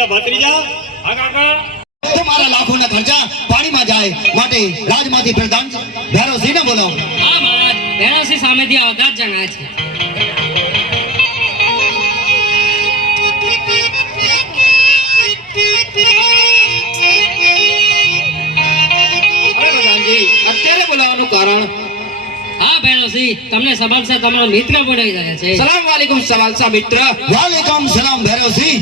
અરે ભત્રીજા, હા કાકા, તમારા લાખોના ખર્ચા પાણીમાં જાય માટે રાજમાંથી પ્રધાન ભૈરવસિંહને બોલાવો. હા મહારાજ, ભૈરવસિંહ સામેથી આવતા જ જણાય છે. અરે પ્રધાનજી, અત્યારે બોલાવવાનું કારણ? હા ભૈરવસિંહ, તમને સબલસા તમારો મિત્ર બોલાવી રહ્યા છે. સલામ વાલેકુમ સવાલસા મિત્ર. વાલેકુમ સલામ ભૈરવસિંહ.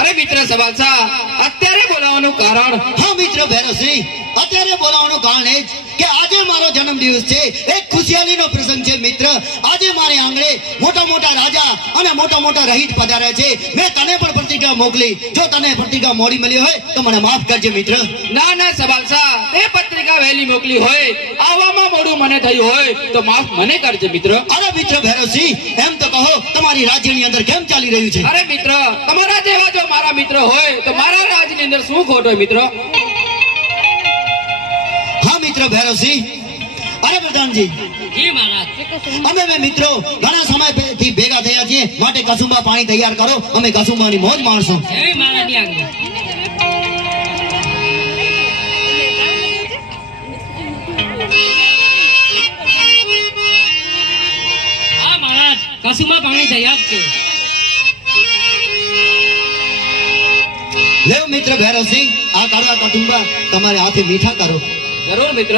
અરે મિત્ર સવાલસા, અત્યારે બોલાવવાનું કારણ? હા મિત્ર ભૈરવસિંહ, અત્યારે બોલાવવાનું કારણ એ જ કે આજે મારો જન્મદિવસ છે. એક ખુશિયાલીનો પ્રસંગ છે મિત્ર. આજે મારે આંગણે મોટા મોટા રાજા અને મોટા મોટા રહીત પધાર્યા છે. મેં તને પણ પત્રિકા મોકલી. જો તને પત્રિકા મોડી મળી હોય તો મને માફ કરજે મિત્ર. ના ના સવાલસા, તે પત્રિકા વહેલી મોકલી હોય, આવવામાં મોડું મને થયું હોય તો માફ મને કરજે મિત્ર. અરે મિત્ર ભૈરવસિંહ, એમ તો કહો તમારી રાજ્યની અંદર કેમ ચાલી રહ્યું છે? અરે મિત્ર, તમારા જેવા જો મારા મિત્ર હોય તો મારા રાજની અંદર શું ખોટ હોય મિત્ર? હા મિત્ર ભૈરવસિંહ. અરે પ્રધાનજી, જી મહારાજ. અમે બે મિત્રો ઘણા સમયથી ભેગા થયા છીએ માટે કસુંબા પાણી તૈયાર કરો. અમે કસુંબાની મોજ માણશું. એવી મહારાજની આજ્ઞા. હા મહારાજ, કસુંબા પાણી તૈયાર છે. લેવ મિત્ર ભૈરવસિંહ, આ કડવા કસુંબા તમારે હાથે મીઠા કરો. જરૂર મિત્ર.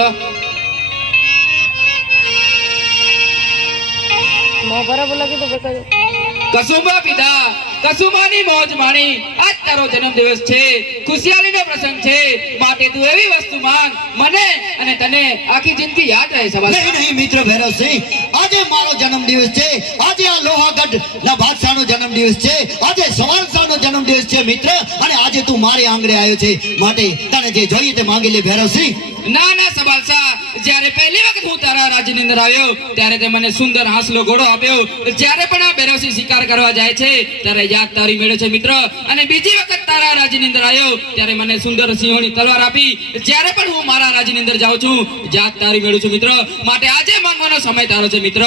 કસુંબા પિતા, કસુંબાની મોજ માણી. આજ તારો જન્મદિવસ છે, ખુશિયાલીનો પ્રસંગ છે, માટે તું એવી વસ્તુ માંગ મને અને તને આખી જિંદગી યાદ રહે. સવાલ નહીં નહીં મિત્ર ભૈરવસિંહ, આજે મારો જન્મદિવસ છે. આજે આ લોહાગઢ ના બાદશાહનો જન્મદિવસ છે. આજે સવાલસાનો જન્મદિવસ છે મિત્ર. અને આજે તું મારે આંગણે આવ્યો છે માટે તને જે જોઈએ તે માંગી લે ભૈરવસિંહ. ના ના સવાલસા, જ્યારે પહેલી વખત હું તારા રાજ્યની અંદર આવ્યો ત્યારે તે મને સુંદર હાંસલો ઘોડો આપ્યો. જ્યારે પણ આ ભૈરવસિંહ શિકાર કરવા જાય છે ત્યારે યાદ તારી મેળે છે મિત્ર. અને બીજી વખત તારા રાજ્યની અંદર આવ્યો ત્યારે મને સુંદર સિંહોની તલવાર આપી. જ્યારે પણ હું મારા રાજ્યની અંદર જાઉં છું યાદ તારી મેળું છું મિત્ર. માટે આજે માંગવાનો સમય તારો છે મિત્ર.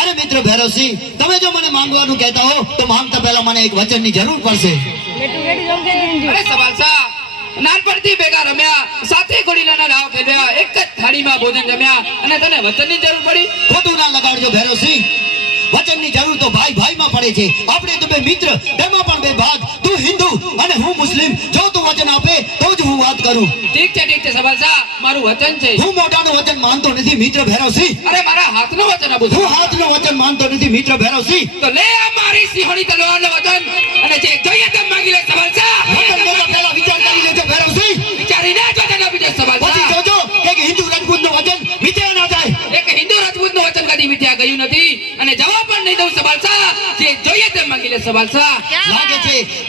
અરે મિત્ર ભૈરવસિંહ, તમે જો મને માંગવાનું કહેતા હો તો માંગતા પહેલા મને એક વચનની જરૂર પડશે. અરે સવાલસા, નાનપણથી ભેગા રમ્યા, સાથે ઘોડીલાના રાવ ખેલ્યા, એક જ થાળીમાં ભોજન જમ્યા અને તને વચનની જરૂર પડી? ખોટું ના લગાડજો ભૈરવસિંહ. વચનની જરૂર તો ભાઈ ભાઈમાં પડે છે. આપણે તો બે મિત્ર, તેમાં પણ બે ભાગ. તું હિન્દુ અને હું મુસ્લિમ. જો તું વચન આપે તો જ હું વાત કરું. ઠીક છે સવાલસા, મારું વચન છે. હું મોઢાનું વચન માનતો નથી મિત્ર ભૈરવસિંહ. અરે મારા હાથનું વચન આપું છું. હું હાથનું વચન માનતો નથી મિત્ર ભૈરવસિંહ. તો લે આ મારી સિંહોની તલવારનું વચન અને જે જોઈએ તેમ માંગી લે સવાલસા. વચન લેતા પહેલા વિચાર કરી લેજો ભૈરવસિંહ. વિચારીને જ વચન આપી દે પછી સવાલસા. જોજો કે હિન્દુ રાજપૂતનું વચન મિથ્યા ના જાય. એક હિન્દુ રાજપૂતનું વચન કદી મિથ્યા ગયું નથી અને જવાબ પણ નહીં દઉં સવાલસા. જે જોઈએ તેમ માંગી લે સવાલસા.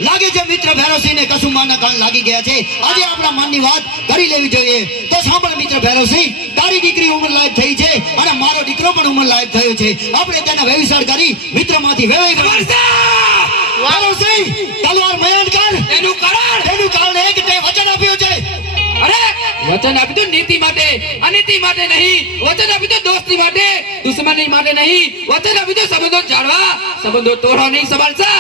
લાગે છે મિત્ર ભૈરવસિંહને કસુંબાના કાન લાગી ગયા છે. આજે આપણા મનની વાત કરી લેવી જોઈએ. તો સાંભળ મિત્ર ભૈરવસિંહ, તારી દીકરી ઉંમરલાયક થઈ છે અને મારો દીકરો પણ ઉંમરલાયક થયો છે. આપણે તેના વ્યવસાય કરી મિત્રમાંથી વેવાઈ ભૈરવસિંહ, તલવાર મયાન કર. એનું કારણ એક તે વચન આપ્યું છે. અરે વચન આપ્યું તું નીતિ માટે, અનીતિ માટે નહીં. વચન આપ્યું તું દોસ્તી માટે, દુશ્મની માટે નહીં. વચન આપ્યું તું સંબંધો જાળવા, સંબંધો તોડવા નહીં સવાલસા.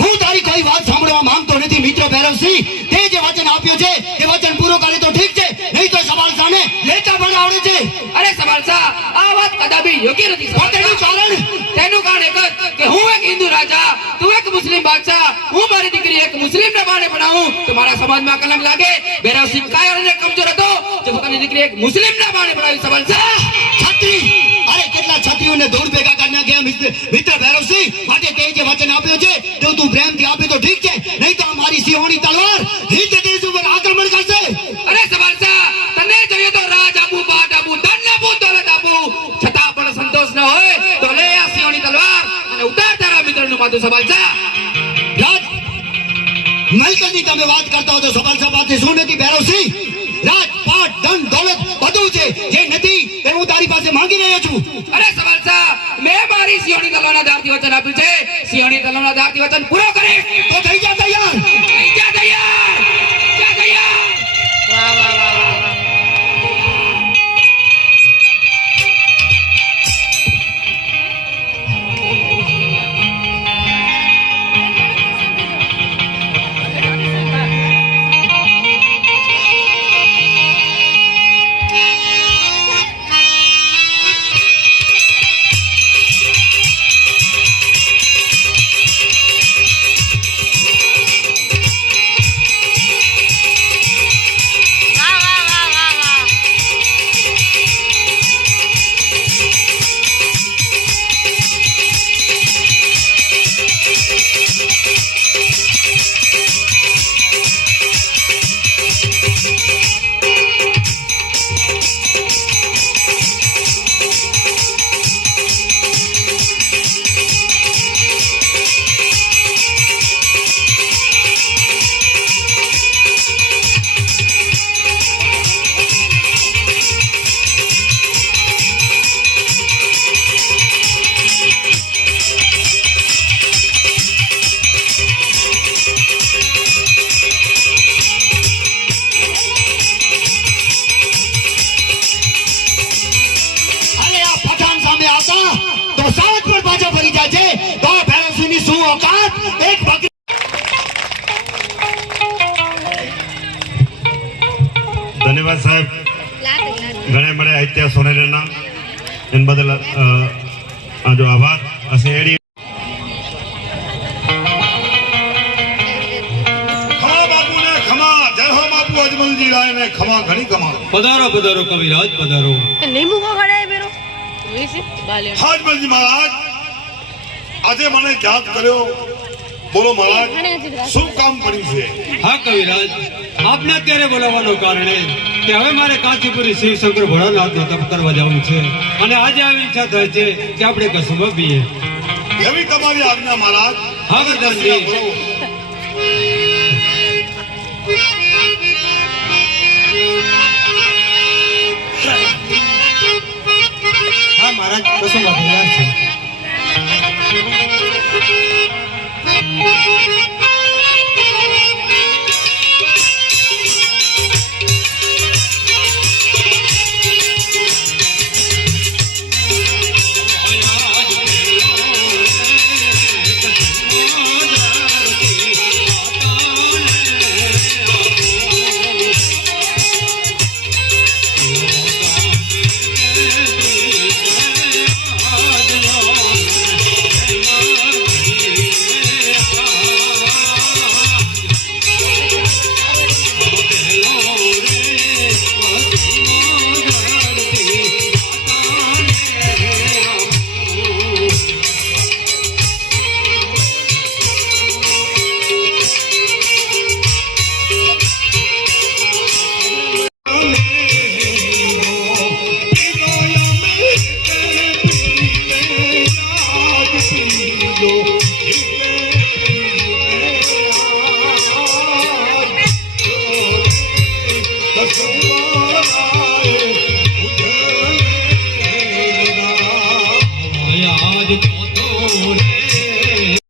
હું તારી કોઈ વાત સાંભળવા માંગતો નથી મિત્ર ભૈરવસિંહ. તે જે વચન આપ્યું છે એ વચન પૂરો કરે તો ઠીક છે, નહીં તો સવાલ સામે લેતા પણ આવડે છે. અરે સવાલસા, આ વાત કદાપી યોગ્ય નથી સવાલસા. તેનું કારણ એક જ કે હું એક હિન્દુ રાજા, તું એક મુસ્લિમ બાદશાહ. હું મારી દીકરી એક મુસ્લિમ ને બાણે ભણાવું તો મારા સમાજમાં કલમ લાગે. ભૈરવસિંહ કાયર અને કમજોર હતો જે પોતાની દીકરી એક મુસ્લિમ ના બાણે ભણાવી સવાલસા. છત્રી, અરે કેટલા છત્રીઓને દૂર ભેગા કરી નાખ્યા મિત્ર ભૈરવસિંહ. માટે તે જે વચન આપ્યું છે તો તું પ્રેમથી આપે તો ઠીક છે, નહીં તો મારી સિંહોની તલવાર હિન્દ દેશ ઉપર આક્રમણ કરશે. અરે સવાલસા, તને જોઈએ તો રાજ આપું, પાટ આપું, ધન આપું, દોલત આપું, છતાં પણ સંતોષ ન હોય તો લે આ સિંહોની તલવાર અને ઉતાર તારા મિત્રનું માથું સવાલસા. રાજ મલકની તમે વાત કરતા હો તો સવાલસા પાસે શું નથી ભૈરવસિંહ? રાજ, પાટ, ધન, દોલત બધું છે. જે નથી તે હું તારી પાસે માંગી રહ્યો છું. અરે સવાલસા, મેં મારી સિંહોની તલવારના દારથી વચન આપ્યું છે. સિંહોની તલવારના દારથી વચન પૂરો કરે તો થઈ જા તૈયાર. થઈ જા તૈયાર. त्या सोनेरींना इनबद्दल जो आभार असे एडी खमा बापू ने खमा जय हो बापू अजमल जी राय ने खमा घणी खमा પધારો પધારો કવિરાજ પધારો. લીંબુ વગાડે બેરો વીસી બાલે अजमल जी महाराज આજે મને યાદ કર્યો બોલો મહારાજ શું કામ પડ્યું છે હા કવિરાજ, આપને અત્યારે બોલાવવાનું કારણ એ કે હવે મારે કાંચીપુરી શિવશંકર ભોળાનાથનો તપ કરવા જવું છે અને આજે આવી ઈચ્છા થાય છે કે આપણે કસુંબા પીએ. એવી તમારી આજ્ઞા મહારાજ હા વરદાનજી. બોલો. હા મહારાજ, કસુંબા તૈયાર છે.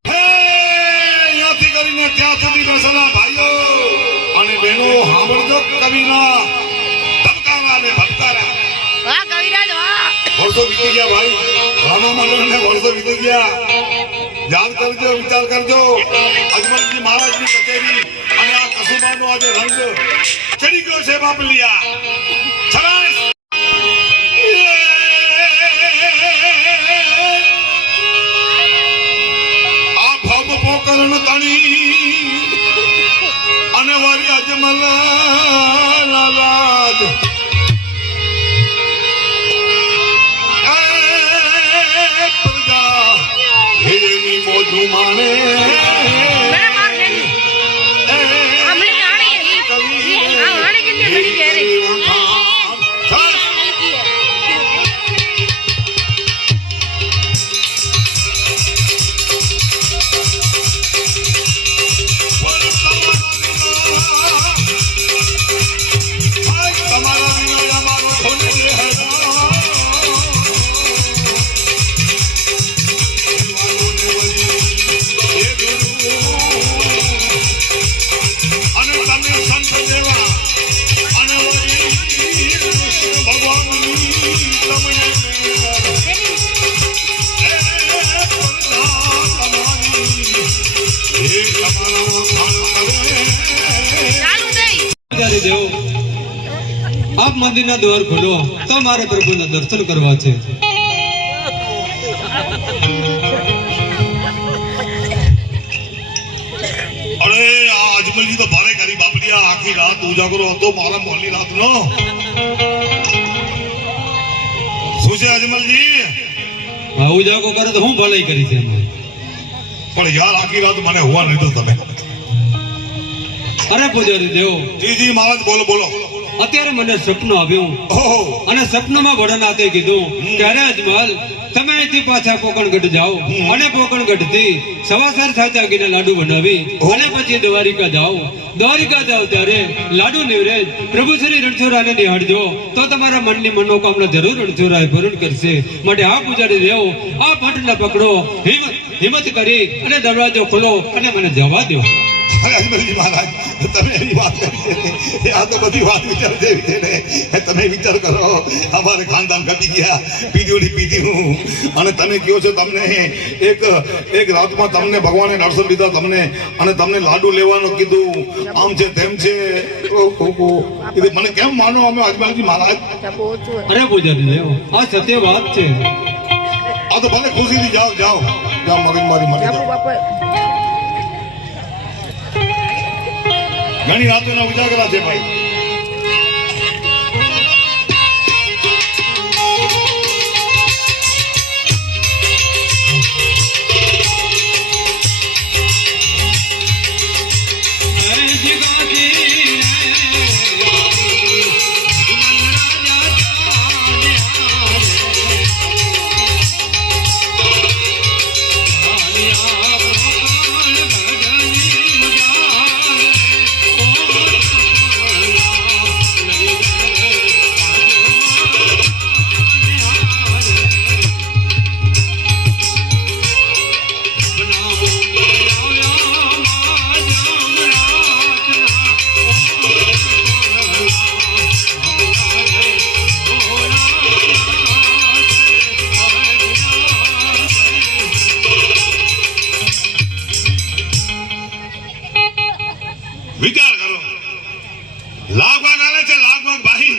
હે, અહીંયાથી કરીને ત્યાં સુધી બેસેલા ભાઈઓ અને બહેનો સાંભળજો કવિના ધબકારા ને ભટકારા વાહ કવિરાજ વાહ વર્ષો વીતી ગયા ભાઈ રામા મંડળને વર્ષો વીતી ગયા યાદ કરજો વિચાર કરજો અજમલજી મહારાજની કચેરી અને આ કસુબાનો આજે રંગ ચડી ગયો છે બાપલિયા સરસ આ ભવ પોકરણ તણી અને વારી અજમલ લાલાજ પ્રજા હેની મોજું માણે મેરે માર ગઈ હમણે આણી હા આણી કે મરી ગયા રે તમારા વિના મારો ધોની અને તમે સંત દેવા અને કૃષ્ણ ભગવાનની તમને ચાલુ થઈ પૂજારી દેવ, આપ મંદિરના દ્વાર ખોલો તો મારે પ્રભુના દર્શન કરવા છે. અરે આ અજમલજી તો ભારે કરી બાપડિયા આખી રાત ઉજાગરો હતો મારા મોલી રાતનો શું છે અજમલજી આવું જાગો કરે તો હું ભલાઈ કરી છે એમાં. પણ યાર આખી રાત મને હોવા નહીં તો તમે અરે પૂજારી દેવ, જી મહારાજ બોલો બોલો અત્યારે મને સપનું આવ્યું ઓહો અને સપનામાં ભોળાનાથે કીધું કે અરે અજમલ, તમે અહીંથી પાછા પોકણગઢ જાઓ અને પોકણગઢ થી સવાસર સાચાગીને લાડુ બનાવી અને પછી દ્વારિકા જાઓ. દ્વારિકા જાઓ ત્યારે લાડુ નિવરેજ પ્રભુ શ્રી રણછોડરાયને નિહાળજો તો તમારા મનની મનોકામના જરૂર રણછોડરાય પૂર્ણ કરશે. માટે આ પૂજારી દેવ, આ ભટ્ટને પકડો, હિંમત કરી અને દરવાજો ખોલો અને મને જવા દો. અરે અજમલજી મહારાજ તમે એવી વાત કરી છે આ તો બધી વાત વિચાર જેવી છે ને તમે વિચાર કરો અમારે ખાનદાન ઘટી ગયા પીધ્યું અને તમે કહો છો તમને એક રાતમાં તમને ભગવાને દર્શન લીધા તમને અને તમને લાડુ લેવાનું કીધું આમ છે તેમ છે મને કેમ માનો અમે અજમલજી મહારાજ અરે પૂજારી દેવ આ સત્ય વાત છે આ તો ભલે ખુશીથી જાઓ જાઓ જાઓ મગજમારી મળી જાઓ ઘણી રાતોના ઉજાગરા છે ભાઈ વિચાર કરો લાગવાગ આવે છે લાગવાગ ભાઈ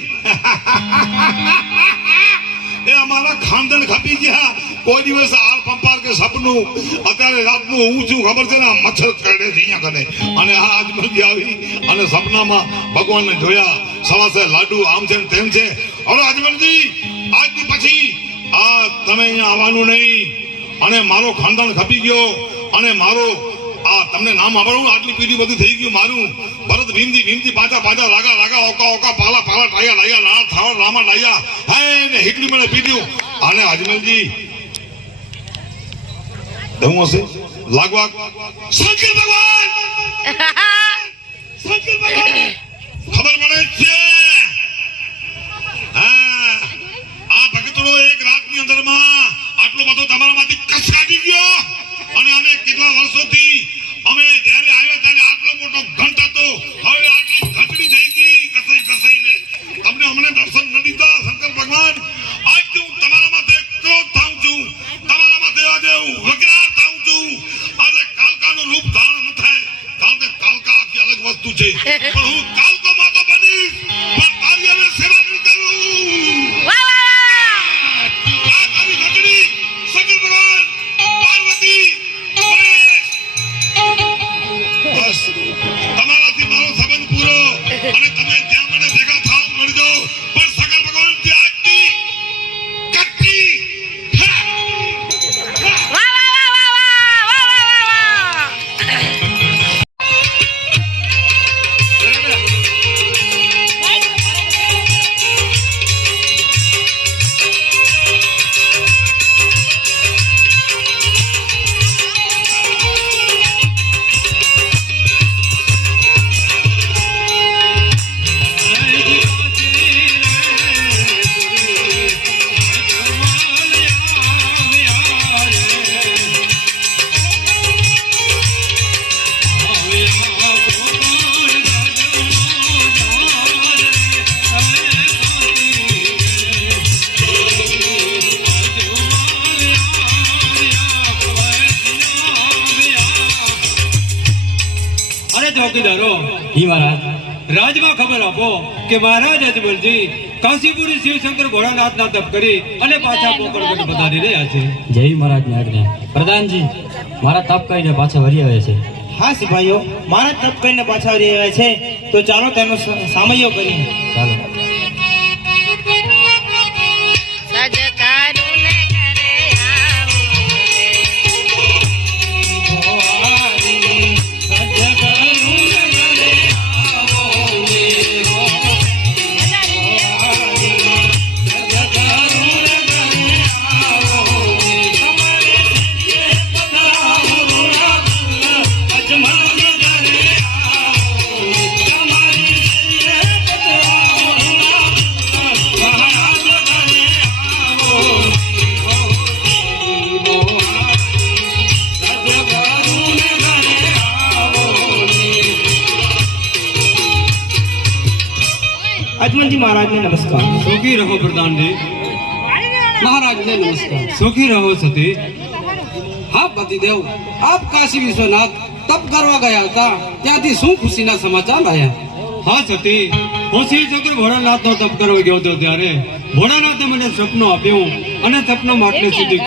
એ અમારા ખાનદાન ખપી ગયા કોઈ દિવસ આર પંપાર કે સપનું અત્યારે રાતનું હું છું ખબર છે ને મચ્છર કરડે છે અહીંયા કને અને આ અજમલજી આવી અને સપનામાં ભગવાનને જોયા સવાસે લાડુ આમ છે ને તેમ છે હવે અજમલજી આજથી પછી આ તમે અહીંયા આવવાનું નહીં અને મારો ખાનદાન ખપી ગયો અને મારો આ તમને નામ આવડું આટલી પીઢી બધું થઈ ગયું મારું ભરત ભીમજી પાછા રાગા ઓકા પાલા ટાયા લાયા ના થાવર રામા લાયા હે ને હિટલી મને પીધ્યું અને અજમલજી દઉં હશે લાગવા શંકર ભગવાન ખબર પડે છે હા આ ભગતડો એક રાતની અંદરમાં આટલો બધો તમારામાંથી કશ કાઢી ગયો અને અમે કેટલા વર્ષોથી અમે જ્યારે આવ્યા ત્યારે આટલો મોટો ઘંટ હતો હવે આટલી ઘંટડી થઈ ગઈ કસાઈને તમને અમને દર્શન ન દીધા શંકર ભગવાન આજથી હું તમારા માથે ક્રોધ થાઉં છું તમારા માથે આજે હું વગરાર થાઉં છું આજે કાલકાનું રૂપ ધારણ ન થાય કારણ કે કાલકા આખી અલગ વસ્તુ છે પણ હું કાલકો માતો બનીશ પણ તારી હવે સેવા નહીં કરું આ તારી ઘંટડી શંકર ભગવાન પાર્વતી બસ તમારાથી મારો સંબંધ પૂરો અને તમે જ્યાં મને ભેગા થાવ મળજો પણ સકલ ભગવાન થી આજથી કટ્ટી ચોકીદારો જી મહારાજ રાજમાં ખબર આપો કે મહારાજ અજમલજી કાશીપુરી શિવશંકર ભોળાનાથના તપ કરી અને પાછા પોકરગઢ પધારી રહ્યા છે જય મહારાજની આજ્ઞા પ્રધાનજી મારા તપ કરીને પાછા વળી આવે છે હા સિપાહીઓ મારા તપ કરીને પાછા વળી આવ્યા છે તો ચાલો તેનો સામયો કરીએ ચાલો અજમલ મહારાજને નમસ્કાર. સુખી રહો પ્રધાનજી. મહારાજને નમસ્કાર. સુખી રહો સતી. હા પતિદેવ, આપ કાશી વિશ્વનાથ તપ કરવા ગયા હતા, ત્યાંથી શું ખુશીના સમાચાર આવ્યા? હા સતી, હું શ્રી ચક્ર ભોળાનાથનો તપ કરવા ગયો હતો ત્યારે ભોળાનાથે મને સપનું આપ્યું અને સપનો માટલે સુધી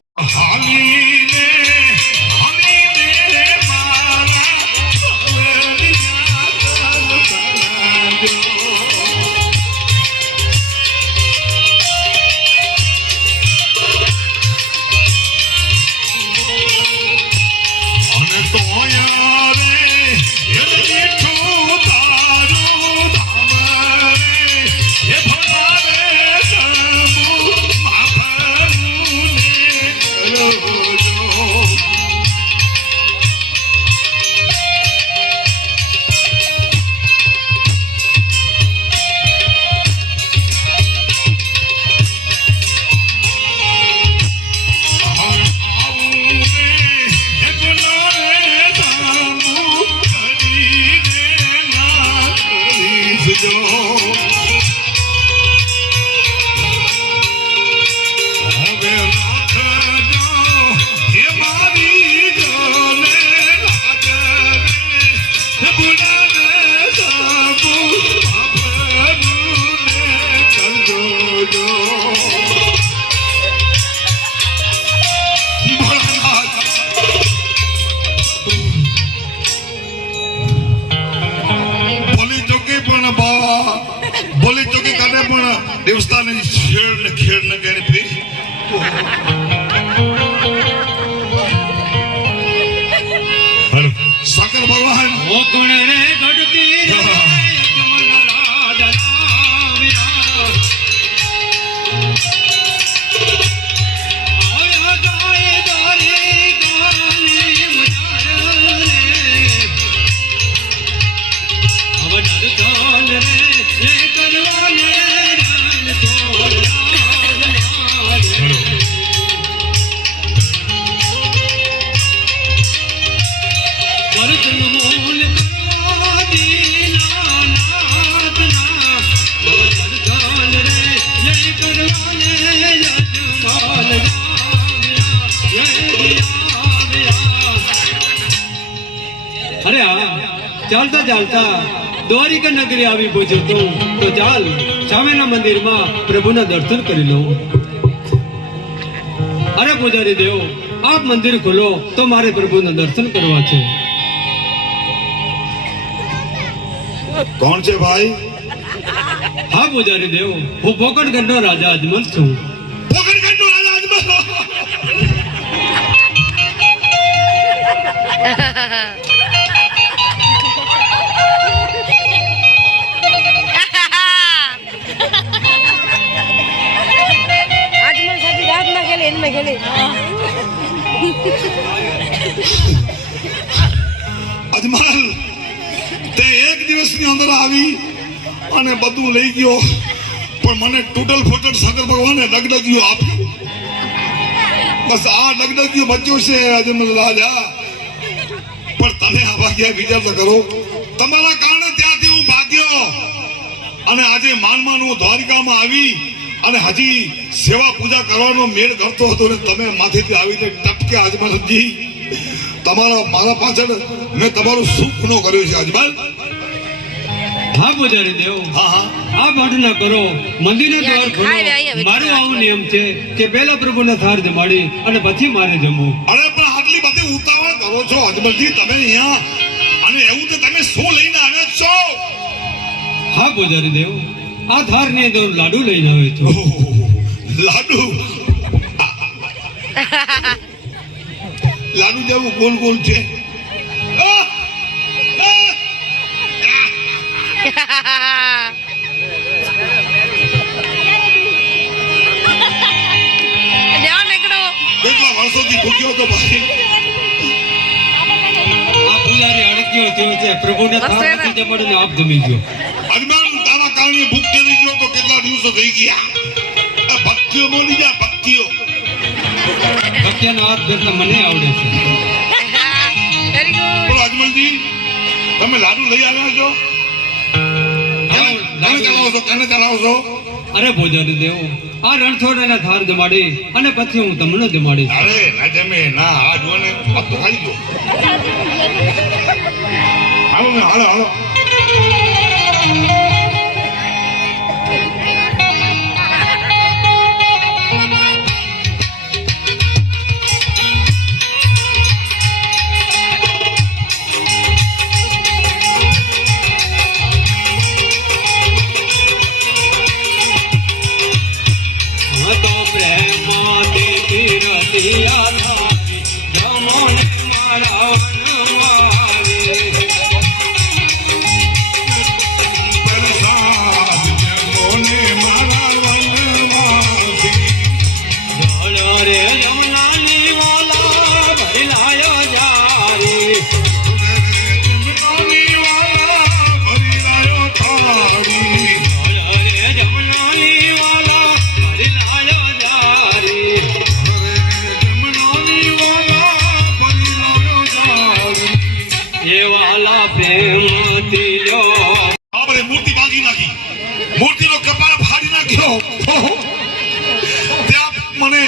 બોલી ચોકી કાઢે પણ દેવસ્થાન ખેડ ને કેને પ્લીઝ હેલો સાકર ભગવાન ઓ કોણ રે ગઢતી રે જમલના દલા વિરાજ આયા ગાય દારી ગાલી મુજાર રે અવનર ચાલ રે એ કરવાને રાન તોડ હેલો વર્તન મોલ કરવા દીના નાથના અવનર ચાલ રે એ કરવાને યજમાલ જામ્યા અરે હા ચાલતા ચાલતા દ્વારિકા નગરી આવી પહોંચ્યો તો ચાલ સામેના મંદિરમાં પ્રભુના દર્શન કરી લઉં. અરે પૂજારી દેવ, આપ મંદિર ખોલો તો મારે પ્રભુના દર્શન કરવા છે. કોણ છે ભાઈ હા પૂજારી દેવ, હું પોકણગઢનો રાજા અજમલ છું. પોકણગઢનો રાજા અજમલ આજમલ સાથી રાતમાં ખેલે એનમાં ખેલે અજમલ તે એક દિવસની અંદર આવી અને બધું લઈ ગયો, પણ મને તૂટલ ફૂટલ સાગર ભગવાને ડગડગિયું આપ્યું. બસ આ ડગડગિયું બચ્યો છે અજમલ રાજા. પણ તમે આ ભાગ્યા વિચાર તો કરો, તમારા કારણે ત્યાંથી હું ભાગ્યો અને આજે માનમાં હું દ્વારિકામાં આવી અને હજી સેવા પૂજા કરવાનો મેળ કરતો હતો ને તમે માથેથી આવીને ટપકે અજમલજી. મારા પાછળ મેં તમારો શું ગુનો કર્યો છે અજમલ? હા પૂજારી દેવ, હા હા આ પાઠ ના કરો, મંદિરનો દ્વાર ખોલો. મારો આવો નિયમ છે કે પહેલા પ્રભુના થાળ જમાડી અને પછી મારે જમવું. અરે પણ આટલી બધી ઉતાવળ કરો છો અજમલજી તમે અહીંયા, અને એવું તો તમે શું લઈને આવ્યા છો? હા પૂજારી દેવ, આ થાળ ની અંદર લાડુ લઈને આવ્યો છું. ઓહો, લાડુ લાડુ જેવું ગોલ ગોલ છે. આહ! આહ! દેવા નીકળો કેટલા વર્ષોથી ભૂખ્યો હતો ભાઈ. આ પૂજારી અડક્યો થયો છે, પ્રભુને થાળ નથી જમાડીને આપ જમી ગયો. અજમાન તારા કારણે ભૂખ થઈ ગયો તો કેટલા દિવસો થઈ ગયા. આ ભક્તિઓ બોલી જા ભક્તિઓ. ભક્તિના હાથ બેસતા મને આવડે છે. વેરી ગુડ બોલો અજમલજી, તમે લાડુ લઈ આવ્યા છો? જાઓ, કને ચલાવો છો અરે ભોજન દેવ આ રણછોડના થાર જમાડી અને પછી હું તમને જમાડીશ. અરે ના જમે ના આ જો ને આ તો ખાઈ ગયો હાલો ને હાલો હાલો તો પ્રેમાથી કીર્તિ આધારી જમોને મારા વનવારી. પ્રસાદ જમોને મારા વનવાસી. જળ રે જમનાની વાલા ભરી લાયો જારી. જમનાની વાલા ભરી લાયો થાળી. જળ રે જમનાની વાલા ભરી લાયો જારી. જમનાની વાલા ભરી લાયો થાળી. એ વાલા પ્રેમથી લ્યો. આપણે મૂર્તિ ભાંગી નાખી મૂર્તિનો કપાળ ફાડી નાખ્યો ત્યાં મને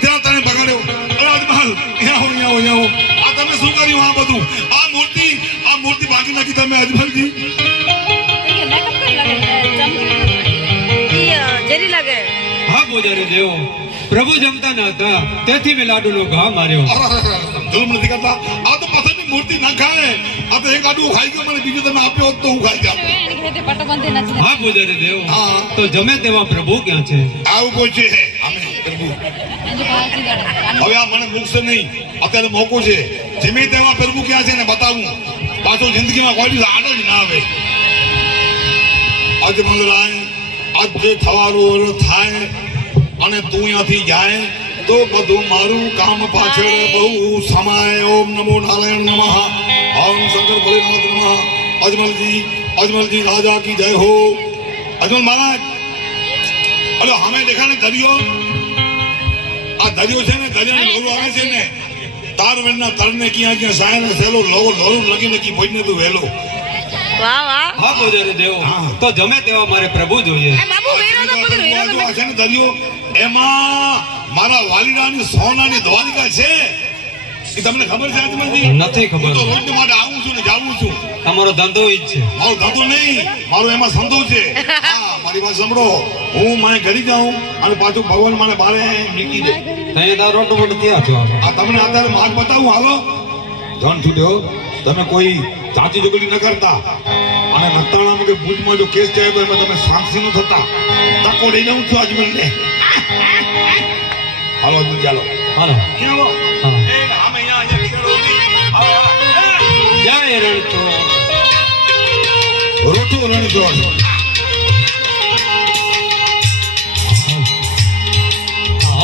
ત્યાં તને બગાડ્યો. અરે અજમલ અહીંયા આવો આ તમે શું કર્યું આ બધું આ મૂર્તિ ભાંગી નાખી તમે અજમલજી. જેરી લાગે હા પૂજારી દેવ પ્રભુ જમતા ન હતા તેથી મેં લાડુનો ઘા માર્યો. જુલમ નથી કરતા આ તો પથ્થરની મૂર્તિ ના ખાય આ તો એક આડું ખાઈ ગયો મને બીજું તમે આપ્યો હોત તો હું ખાઈ જાત. હા પૂજારી દેવ હા. તો જમે તેવા પ્રભુ ક્યાં છે? આવું કોઈ છે અમે પ્રભુ હવે આ મને મૂકશે નહીં અત્યારે મોકો છે જેમે તેવા પ્રભુ ક્યાં છે ને બતાવું પાછો જિંદગીમાં કોઈ આડ જ ના આવે. અજમલ રાય આજ જે થવાનું થાય અને તું અહીંયાથી જાય તો બધું મારું કામ પાછળ બહુ સમાય. ઓમ નમો નારાયણ નમઃ ઓમ શંકર ભોલેનાથ નમઃ. અજમલજી રાજા કી જય હો. અજમલ મહારાજ અરે અમે દેખાને દરિયો આ દરિયો છે ને દરિયાનો લોરો આવે છે ને તાર વેરના તરને ક્યાં સાયને સેલો લોરો લગીને કી ભોજને તું વેલો. વાહ વાહ હા પૂજારી દેવ હા. તો જમે તેવા મારે પ્રભુ જોઈએ. એ બાબુ વીરો તો પકડો વીરો તો આ છે ને દરિયો એમાં મારા વાલીડાની સોનાની દ્વારિકા છે એ તમને ખબર છે અજમલજી? નથી ખબર. હું તો રોજ માટે આવું છું ને જાવું છું. તમારો ધંધો ઈ જ છે. મારો ધંધો નહીં મારો એમાં સંતો છે. હા મારી વાત સાંભળો હું મારે ઘડી જાઉં અને પાછું ભગવાન મને બારે મૂકી દે. તઈ તારો રોટો ત્યાં છો. આ તમને અત્યારે માર્ગ બતાવું હાલો ધન છૂટ્યો તમે કોઈ ચાચી ચોકડી ન કરતા અને નતાણામાં કે ભુજમાં જો કેસ જાય તો એમાં તમે સાક્ષી ન થતા. તકો લઈ જાઉં છું અજમલને. હાલો અજમલ ચાલો હાલો ક્યાં આવો? હાલો. એ આમે અહીંયા ખેડો હતી. જય રણછોડ. રોટો રણછોડ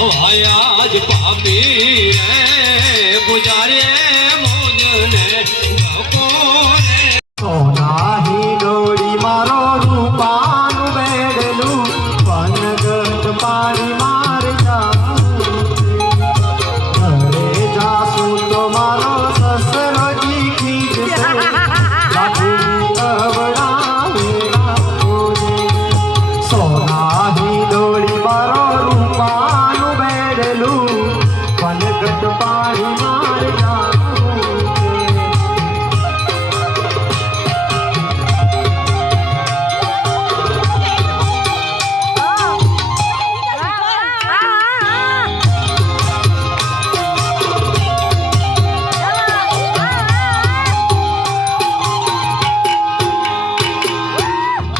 આજ પાપી રે પૂજારે મોજને ગકોરે. સોનાહી દોડી મારો રૂપાનું બેડલું વનગઢ પાણી માર જાવું ઘરે જાસું તો મારો સસરો ખીજશે લાકડી અવડાવે રાખોને. સોનાહી દોડી મારો રૂપાનું બેડલું વનગઢ પાણી માર જાવું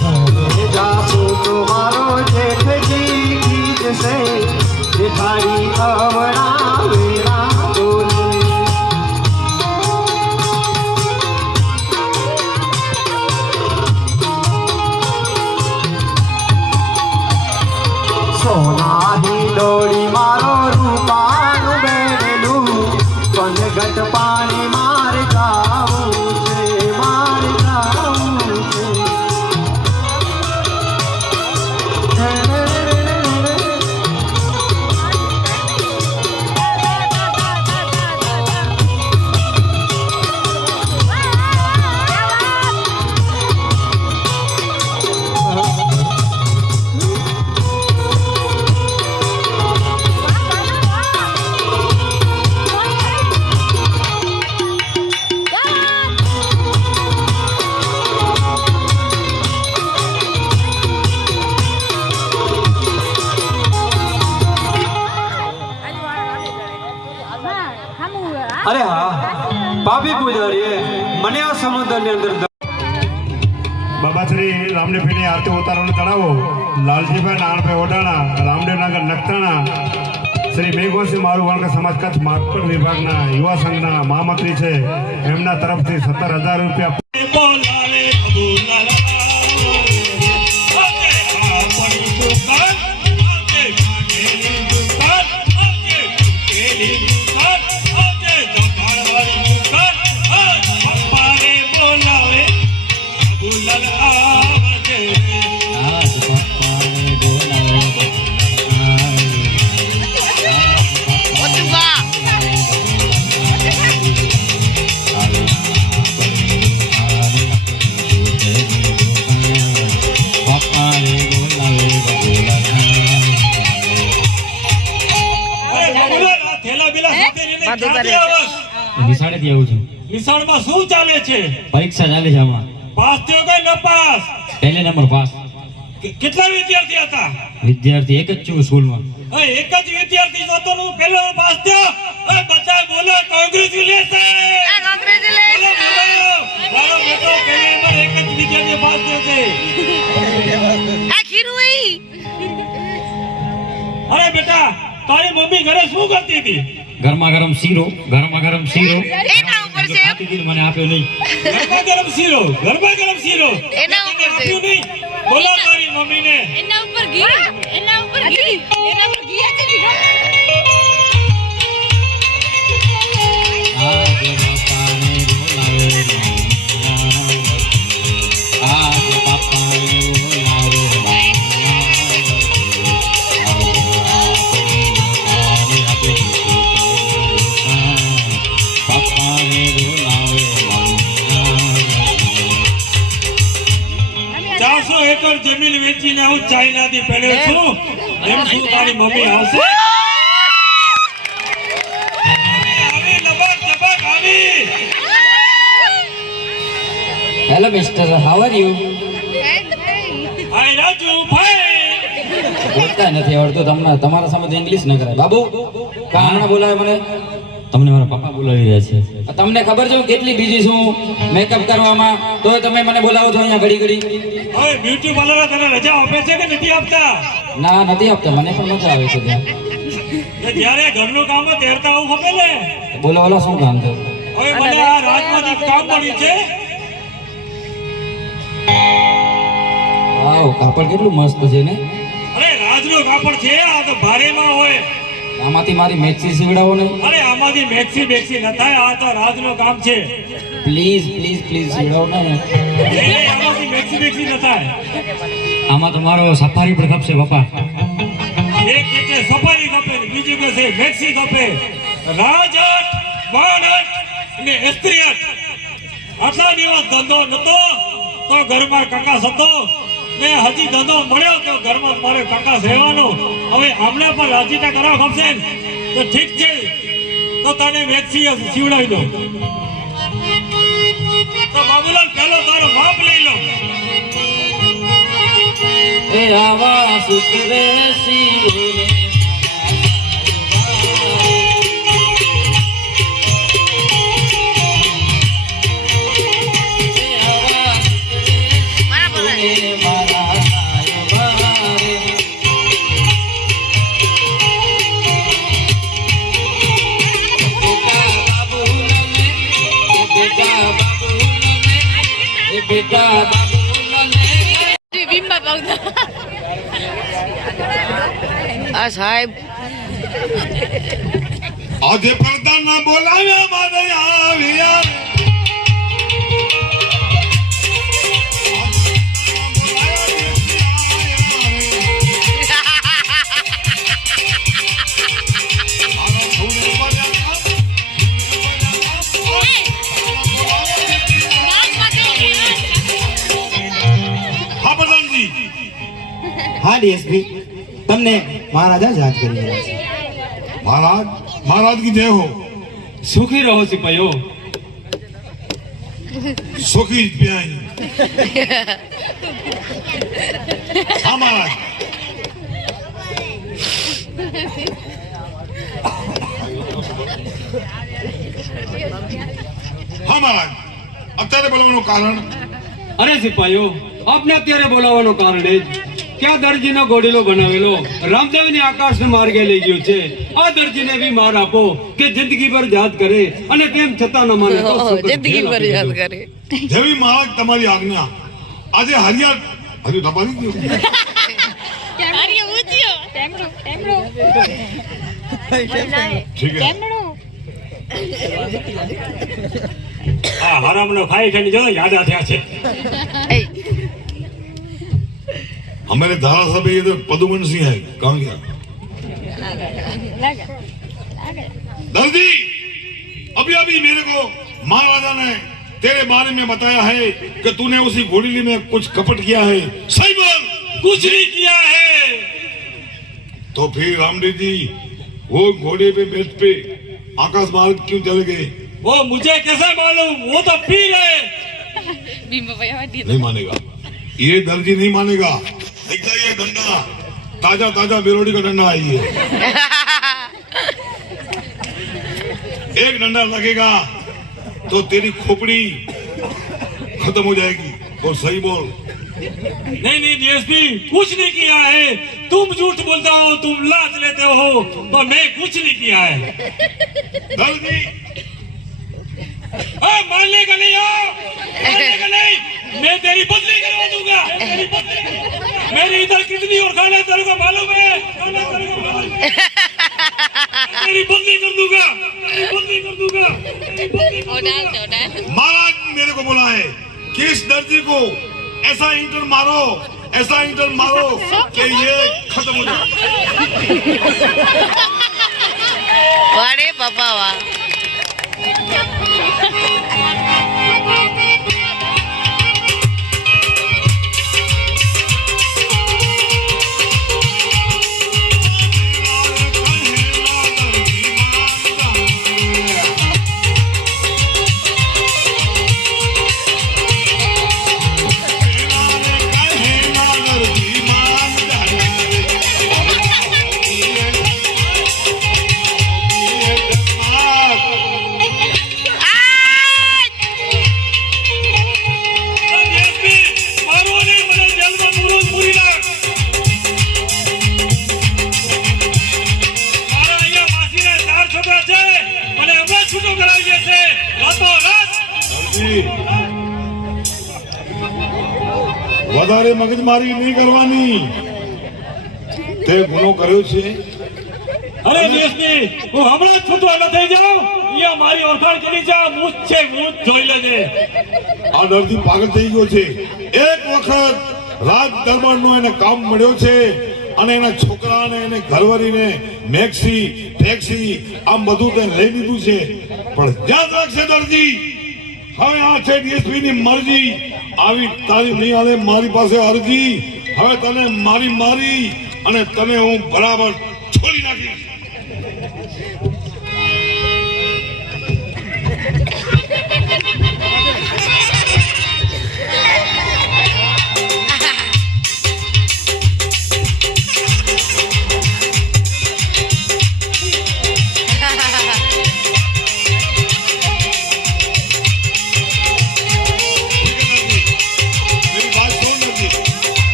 ઘરે જાસું તો મારો જેઠજી ખીજશે જેઠાણી અવડાવે રાખોને. સોનાહી દોડી મારો રૂપાનું બેડલું વનગઢ પાણી માર જાવું છે માર જાવું છે. અરે હા પાપી પૂજારીએ મને આ સમુદ્રની અંદર બાબા શ્રી રામદેવ પીરની આરતી ઉતારવાનું જણાવો. લાલજીભાઈ નાણભાઈ ઓડાણા, રામદેવ નગર નખત્રાણા, શ્રી મેઘવંશી મારું વાળકા સમાજ કચ્છ માતપટ વિભાગના યુવા સંઘના મહામંત્રી છે. એમના તરફથી 17,000 રૂપિયા બોલાવે અબુલાલા નિશાળેથી આવું છું. નિશાળમાં શું ચાલે છે? પરીક્ષા ચાલે છે આમાં. પાસ થયો કે ન પાસ? પહેલે નંબર પાસ. કેટલા વિદ્યાર્થી હતા? વિદ્યાર્થી એક જ છું સ્કૂલમાં. એક જ વિદ્યાર્થી હતો નું પહેલો પાસ થયો. બધા બોલો કોંગ્રેચ્યુલેશન. મારો બેટો પહેલી નંબર એક જ વિદ્યાર્થી પાસ થયો છે. અરે બેટા તારી મમ્મી ઘરે શું કરતી હતી? ગરમા ગરમ શીરો ખાતી હતી ને મને આપ્યો નહીં. ગરમા ગરમ શીરો એના ઉપર છે. આપ્યું નહીં? બોલો તારી મમ્મીને. એના ઉપર ઘી આજે બાપાને બોલાવે આજે બાપાને બોલાવે બાપાને બોલાવે 400 એકર જમીન વેચીને હું ચાઇનાથી પહેર્યો છું. એમ શું તારી મમ્મી આવશે? આવી લબક જબક આવી. Hello mister, how are you? I Raju bhai. બોલતા નથી આવડતું તમને. તમારા સામે ઇંગ્લિશ ન કરાય. બાબુ કા હમણાં બોલાવે મને? તમને મારા પપ્પા બોલાવી રહ્યા છે. તમને ખબર છે હું કેટલી બીજી છું મેકઅપ કરવામાં, તો તમે મને બોલાવો છો અહીંયા ઘડી ઘડી? હવે બ્યુટી પાર્લર તને રજા આપે છે કે નથી આપતા? ના, નથી આપતા. મને પણ મજા આવે છે ત્યાં. જ્યારે ઘરનું કામ હોય તેરતા આવું ખબર ને. બોલો બોલો, શું કામ છે? હવે મને આ રાજમાંથી કામ મળ્યું છે. વાવ, કાપડ કેટલું મસ્ત છે ને. અરે રાજનું કાપડ છે. આ તો ભારેમાં હોય. આમાંથી મારી મેક્સી સીવડાવો ને. અરે આમાંથી મેક્સી ન થાય. આ તો રાજનું કામ છે. પ્લીઝ પ્લીઝ પ્લીઝ સીવડાવો ને. આમાંથી મેક્સી ન થાય. આમાં તો મારો સફારી પણ ખપશે પપ્પા. એક એટલે સફારી કપે ને બીજું કે છે મેક્સી કપે. રાજટ બાણટ ને સ્ત્રીયટ. આટલા દિવસ ધંધો નતો તો ઘરમાં કકાસ હતો ને હજી ધંધો મળ્યો તો ઘરમાં મારે કકાસ રહેવાનો. હવે આમને પણ રાજીતા કરવા ખપશે ને તો ઠીક છે. તો તને મેક્સી સીવડાવી દો. તો બાબુલાલ પહેલો તારો માપ લઈ લો. એ આવા સુતરે શિવને બેટા આ સાહેબ આજે પ્રધાન ના બોલાવ્યા મારે આવ્યા. હા પ્રધાનજી. હા ડીએસપી, તમને મહારાજા યાદ કરી રહ્યા છે. महाराज की जय हो. સુખી રહો સિપાહીઓ. सुखी प्याई. हाँ महाराज. હા મહારાજ અત્યારે બોલવાનું કારણ અરે સિપાહીઓ આપને અત્યારે બોલાવવાનું કારણ એ જ કે આ દરજીનો ઘોડીલો બનાવેલો રામદેવની આકાશને માર્ગે લઈ ગયો છે. આ દરજીને એવી માર આપો કે જિંદગીભર યાદ કરે અને તેમ છતાં ન માને તો જિંદગી ભર યાદ કરે. જેવી મહારાજ તમારી આજ્ઞા. આજે હરિયાર હજુ દબાવી ગયું અરે ઊંચ્યો ટેમરો ટેમરો ઠીક હે આ હરામનો ખાઈ ખાઈને જો યાદા થયા છે. हमारे धारासभ्य ये तो पदुमन सिंह है कहाँ गया दर्जी अभी अभी मेरे को महाराजा ने तेरे बारे में बताया है कि तूने उसी घोड़ीली में कुछ कपट किया है. सही बोल. कुछ नहीं किया है. तो फिर रामदेव जी वो घोड़े पे बैठ पे आकाश मार्ग क्यों चले गए? वो मुझे कैसे मालूम, वो तो पी गए. नहीं मानेगा ये दर्जी नहीं मानेगा. देखता ये डंडा ताजा ताजा बेरोडी का डंडा आई है. एक डंडा लगेगा तो तेरी खोपड़ी खत्म हो जाएगी. और सही बोल. नहीं डीएसपी कुछ नहीं किया है. तुम झूठ बोलता हो, तुम लाच लेते हो, तो मैं कुछ नहीं किया है. दर्जी मानने का नहीं हो, मानने का नहीं. मैं तेरी बदली करवा दूंगा. मेरी इधर कितनी और खाना तेरे को मालूम है. खाना तेरे को मालूम है. तेरी बदली कर दूंगा. तेरी बदली कर दूंगा. तेरी बदली कर दूंगा. महाराज मेरे को बोला है कि इस दर्जी को ऐसा इंटर मारो, ऐसा इंटर मारो कि ये खत्म हो जाए. વાડે બાપા વાહ. વધારે મગજમારી નહીં કરવાની. તે ગુનો કર્યો છે. અરે ડીએસપી હું હમણાં જ છૂટો ન થઈ જાઉં. અહીંયા મારી ઓળખાણ કરી જા. મૂછ છે મૂછ જોઈ લેજે. આ દર્દી પાગલ થઈ ગયો છે. એક વખત રાજ દરબારનો એને કામ મળ્યો છે અને એના છોકરાને એને ઘરવાળીને મેક્સી ટેક્સી આમ બધું તે લઈ લીધું છે. પણ યાદ રાખશે દર્દી, હવે આ છે ડીએસપી ની મરજી. આવી તારી નહીં હાલે મારી પાસે અરજી. હવે તને મારી અને તને હું બરાબર છોડી નાખીશ.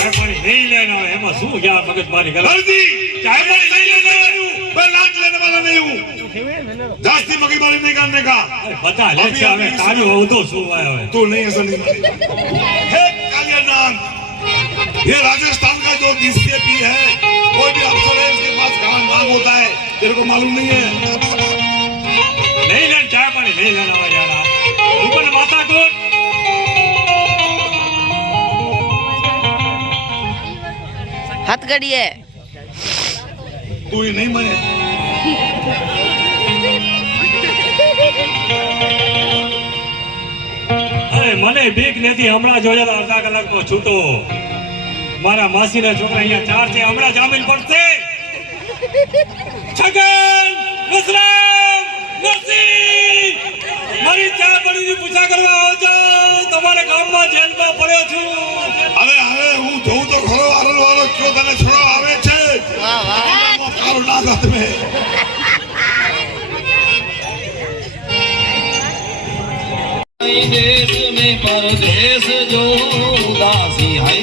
ચાય પાણી નહીં લેના એમાં શું યાર મગજમારી કરે. દર્દી ચાય પાણી નહીં લેના. मैं लांच लेने वाला नहीं हूँ. जास्ती मगजमारी नहीं करने का. બધા લે છે હવે તારું હોતો શું હોય હવે. तू नहीं ऐसा नहीं मानेगा. हे कालियानाथ, ये राजस्थान का जो डीसीपी है कोई भी अफसर है इसके पास कहाँ नाम होता है तेरे को मालूम नहीं है. નહીં લે ચાય પાણી નહીં લેના યાર. ઉપર માતા કોણ હાથ ગડીએ. तू ये नहीं माने. અરે મને બીક નથી. હમણાં જોયા તો અડધા કલાકમાં છૂટો. મારા માસીના છોકરા અહીંયા 4 છે. હમણાં જામીન પડશે. છગન વિશ્રામ નરસિંહ મારી ચા પાણીની પૂછા કરવા આવજો. તમારા ગામમાં જેલમાં પડ્યો છું. अरे अरे હું જોઉં તો ખરો આરલ વાળો કયો તને છોડો આવે છે. વાહ વાહ. કારો નાગત મે કોઈ દેશ में परदेश जो उदासी है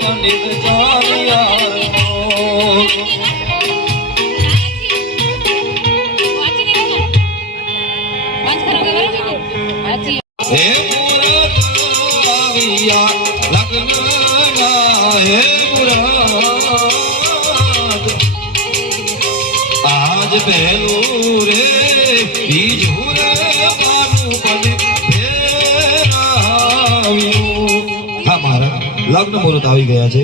पंडित चालियार हे मुराद आविया लग्न ना हे मुराद आज पहलू रे बीजू रे बानु पंडित फेराव्યું. હા મારા લગ્ન મુહૂર્ત આવી ગયા છે.